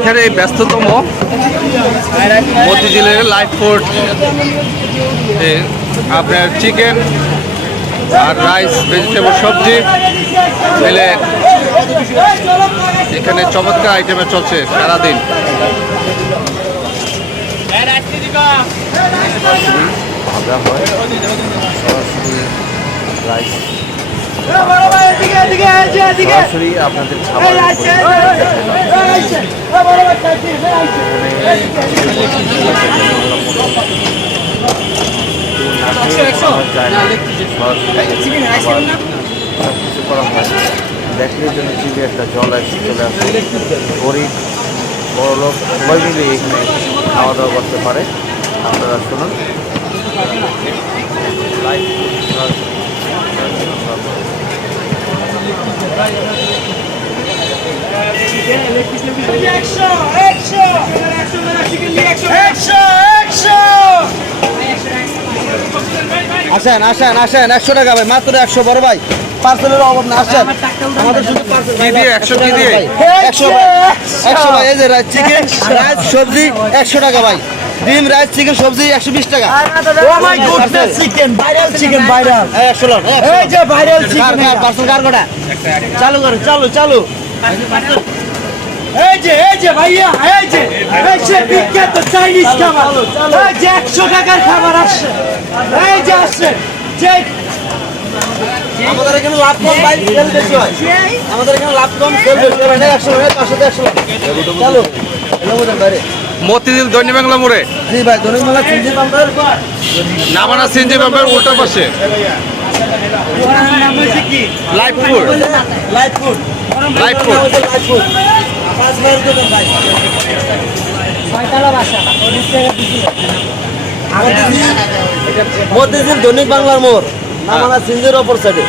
এখানে ব্যস্ততম মতিঝিলের light food, আপনার চিকেন আর রাইস, ভেজিটেবল, সবজি মিলে এখানে চমৎকার আইটেমে চলছে সারাদিন। রাইস সরাসরি আপনাদের খাবার কিছু করা হয়, দেখলে জন্য জিভে একটা জল চলে আসে। গরিব বড় লোক সবাই মিলে এখানে খাওয়া দাওয়া করতে পারে। আপনারা শুনুন। আসেন আসেন আসেন, 100 টাকা ভাই, মাত্র 100। বড় ভাই পার্সেলের অভাব না, আসেন আমাদের শুধু পার্সেল দিয়ে 100 কি দিয়ে 100 ভাই, 100 ভাই। এই যে রাইস, চিকেন, রাইস, সবজি 100 টাকা ভাই। ডিম, রাইস, চিকেন, সবজি 120 টাকা। Oh my goodness, chicken viral, chicken viral. 100 lot. এই যে ভাইরাল চিকেন পার্সেল কার কোটা চালু করো, চালু চালু। এই যে ভাইয়া, এই যে বিখ্যাত চাইনিজ খাবার, এই যে 100 টাকার খাবার আসছে, এই যে আসছে। যে আমাদের এখানে লাভ কম ভাই, সেল বেশি হয়। আমাদের এখানে লাভ কম, সেল বেশি হয়। 100 টাকা, 500 চালু। মতিঝিল দৈনিক বাংলা মোড়ে জি ভাই, দৈনিক মেলা চিনজি পাম্পের নামানা সিনজি পাম্পের উল্টা পাশে নাম হচ্ছে কি? Live food. Live food, live food live food 5 ভাইয়ের দোকান ভাই। ছয়তলা বাসা, মতিঝিল দৈনিক বাংলার মোড়, নামানা সিনজির অপর সাইডে।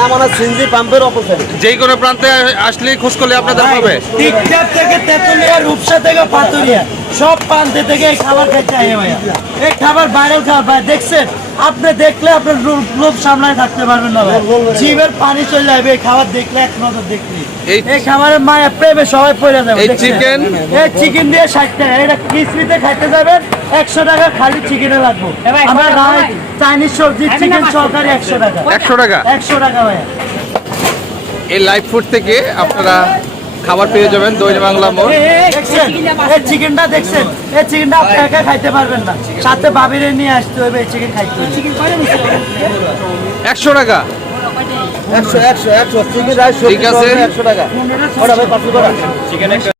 নামানা সিনজি পাম্পের অপর সাইডে। যেই কোনো প্রান্তে আসলেই খোঁজ করলে আপনাদের পাবে। টিকটাক থেকে তেতুলিয়া, রূপসা থেকে পাতুরিয়া, সব প্রান্তে থেকে এই খাবার খাইতে আয় ভাইয়া। এই খাবার ভাইরাল খাবার ভাই, দেখছেন? আপনি দেখলে আপনার লোভ সামলায় থাকতে পারবেন না ভাই, জিভের পানি চলে যাবে এই খাবার দেখলে, এক নজর দেখলে। এই খাবারের মায়া প্রেমে সবাই পড়ে যাবে। এই চিকেন, এই চিকেন দিয়ে 60 টাকা, এটা ক্রিসপিতে খাইতে যাবেন 100 টাকা খালি চিকেনে লাগবে। আমরা চাইনিজ সবজি চিকেন সহকারে 100 টাকা। 100 টাকা 100 টাকা ভাইয়া। এই লাইভ ফুড থেকে আপনারা খাবার পেয়ে যাবেন দৈনিক বাংলা মোড়। দেখছেন এই চিকেনটা, দেখছেন এই চিকেনটা আপনি একা খাইতে পারবেন না, সাথে ভাবিরে নিয়ে আসতে হবে এই চিকেন খাইতে হবে। 100 টাকা 100 চিকেন রাইস, ঠিক আছে। 100 টাকা। ওটা ভাই পার্সেল করা।